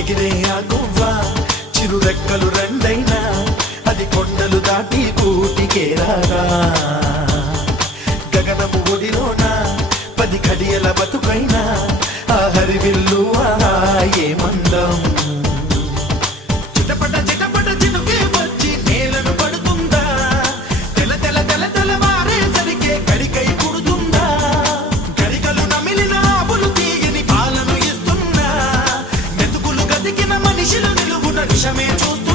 ఎగిరే ఆ గువ్వ చిరు రెక్కలు రెండైనా అది కొండలు దాటి కూటికే రారా గగనము ఒడిలోనా 10 ఘడియల బతుకైనా ఆ హరివిల్లు ఆహా ఏ మందం చిటపట చిటపట చినుకే వచ్చి నేలను పడుతుందా తెల తెల తెల తెల మారేసరికే గడికై పుడుతుందా గరికలు నమిలిన ఆవులు తీయని పాలను ఇస్తున్నా మెతుకులు గదికిన మనిషిలు నిలువున విషమే చూస్తున్నా